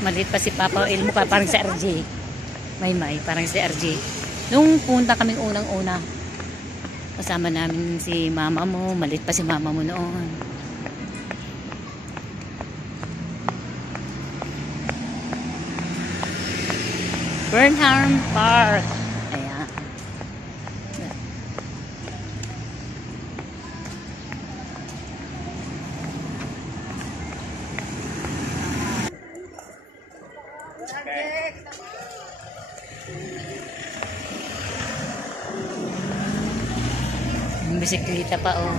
Maliit pa si Papa El, mukha parang si RJ. May, parang si RJ. Nung punta kaming unang-una, kasama namin si mama mo. Maliit pa si mama mo noon. Burnham Park. Ayan. Ang bisikleta pa, oh.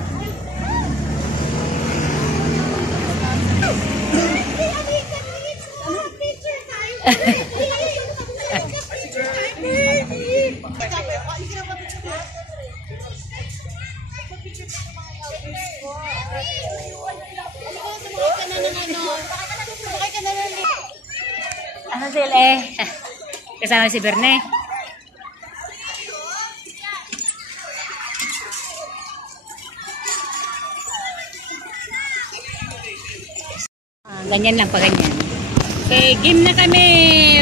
Ano sila eh? Kasama si Berne. Ganyan lang pa ganyan. Okay, game na kami.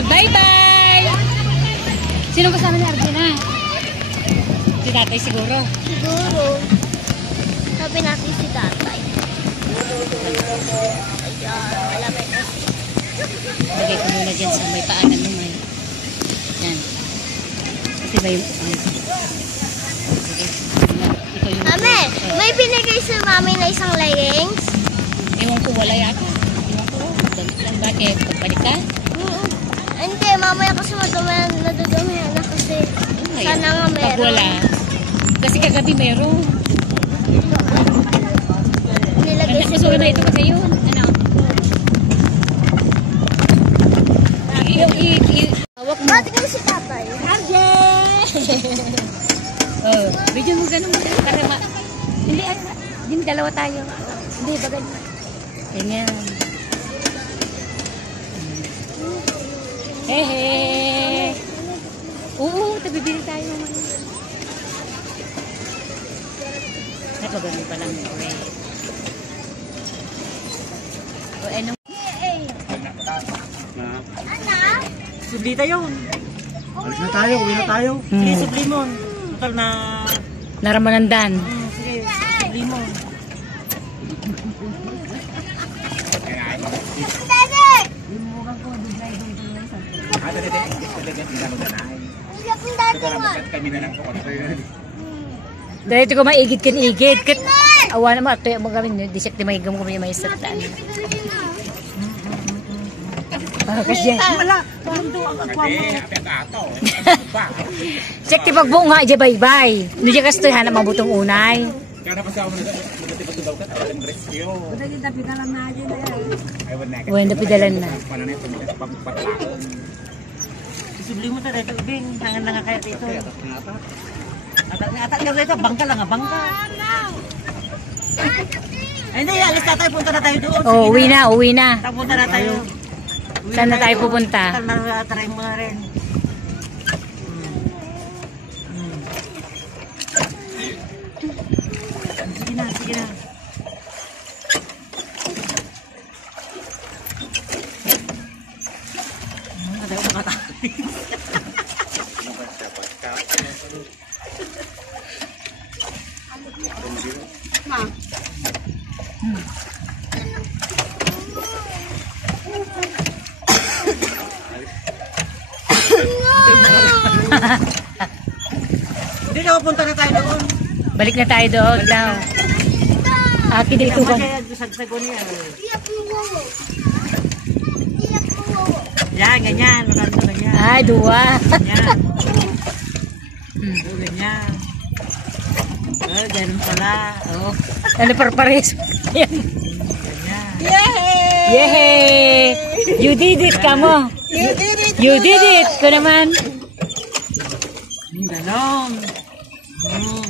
Bye-bye! Sino kasama ni Arjuna? Si tatay siguro. Siguro. Sabi natin si tatay. Ayan, malamay na. Lagay ko muna dyan sa may paanan mo. Yan. Ito ba yung ito yung Mami, may binigay sa mami na isang leggings? Ewan ko, wala yata. Ewan ko. Bakit? Pagbalik ka? Hindi, mamaya kasi nadudumihan na kasi. Sana nga meron. Pag wala. Kasi kagabi meron. Nilagay Gusto ko na ito kasi yun. Ano? Hawak mo. Mati kayo si tatay. Oh, video mo ganun mo. Hindi, hindi dalawa tayo. Hindi, bagay. Ganyan. Hehe. Oo, tabibili tayo naman. Ito ganun pa lang. O, ano? Subli tayo. Alis na tayo, uwi na tayo. Sige, subli mo. Total na... Naramanandan. Sige, subli mo. Dahil ito ko maigit kan-igit. Awa naman, ito yung mga gamin. Di siya timahigam ko may isataan. Kasi Wala. Pando ang akwa mo. check ti pagbuo nga, bye-bye. Hindi siya kastoy, hanap mabutong unay. Karena pas ako nagtiba-tiba ka, awalan rescue. Bueno, napidalan na. Pananay ito, pagpatlaon. Subli mo tayo ito, Ibing. Hangan na nga kaya dito. Atal nga dito, bangka lang nga, bangka. Ay, hindi, alis na tayo, punta na tayo doon. Oh, uwi na, uwi na. Punta na tayo. Saan na tayo pupunta? Try mo na rin. Sige na, sige na. Ada yung mga tayo. Ma. Hindi na, punta na tayo doon. Balik na tayo doon daw. Akin dito ba? Yan, ganyan. Maganda ganyan. Ay, dua. Ganyan. Ganyan. Oh, ganun pala. Oh. Ano parpares? Yan. Ganyan. Yay! Yay! You did it, kamo. You did it! You did it. Ko naman. Ganon.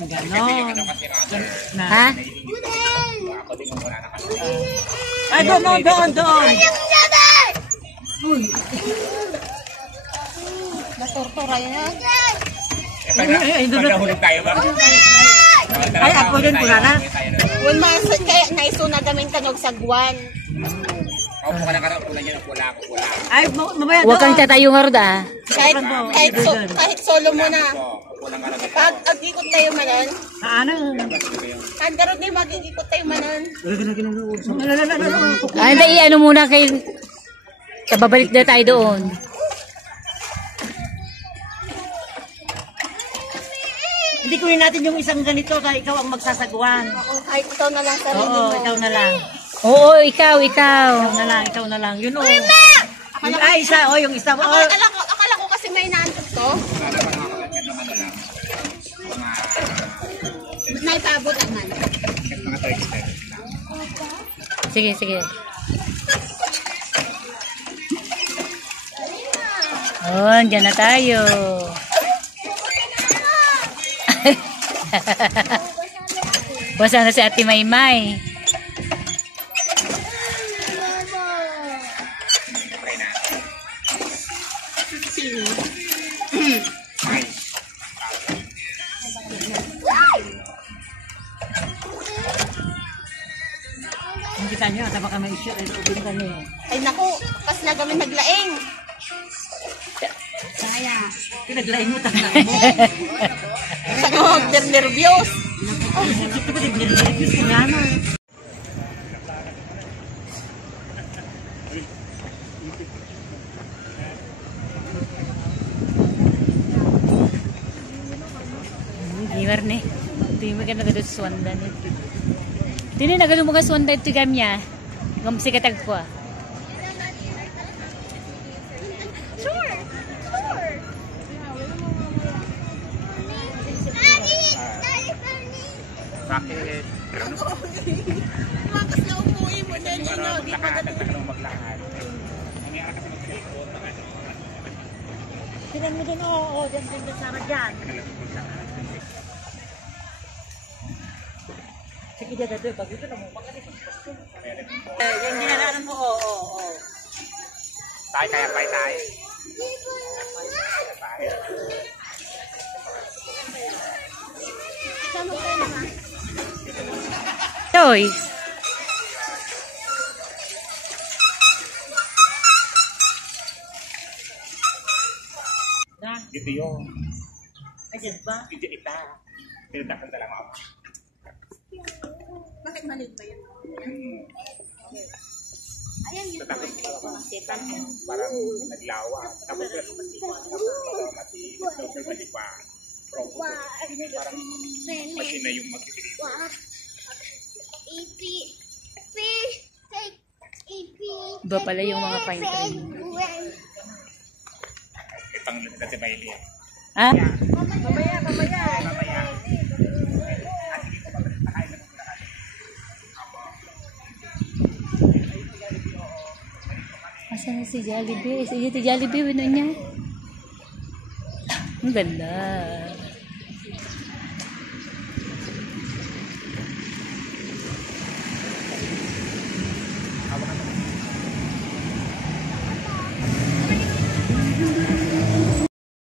Ganon. Ha? Ay, doon. Uy! Natortora yan. Pagkahulog tayo ba? Ay, ako din pula na. One masan kaya naisuna gaming tanog sagwan. Ako po ka na karap, kulang yan, wala ako. Ay, mamaya Huwag kang tatayo nga ron ah. Kahit solo mo na. Kulang ka na. Pag agikot tayo manon, Ano? kandarod din magigikot tayo manon. Ah, hindi, ano muna kay... Babalik na tayo doon. Hindi kunin natin yung isang ganito kaya ikaw ang magsasagwan. Oo, kahit ikaw na lang sarili Oo, mo. ikaw na lang. Oo, ikaw. Ikaw na lang. Yun o. Ay, isa. O, yung isa. O, Akala ko kasi may naantok to. Naipabot naman. Sige, sige. Oh, andyan na tayo. Basa na si Ate Maymay. hindi ka nyo. Tama ka may issue. Hindi ka nyo. Ay naku, pas na kami naglaing. Pinaglain mo tayo. Sa mga nervyos. Ito ba nag-nervous ka nga na? Gimar ni. Hindi mo ka nagadot swanda ni. Hindi nagadot mo ka swanda ito gamya. Gamsi ka tagpo ah. Bakit? Makas na umuwi mo na dyan. Maglakad ka na maglakad. Ang yan kasi mag-telepon. Tinan mo dun. Oo, dyan sana dyan. Sige dyan dito. Pag ito na mo, makalit. Yung dinalanan mo, oo. Tayo, kaya pa tayo. Toy. Dito yung Ayan ba? video ita. Tinadakal lang ako. Bakit maliit ba yun? Ayan yun. Parang naglawa. Tapos mati pa. Parang machine na yung mag-deliver. Iba pala yung mga pine tree. Itang kasi Bailey. Ha? Asan na si Jollibee? Si Jollibee, ano niya? Ang ganda.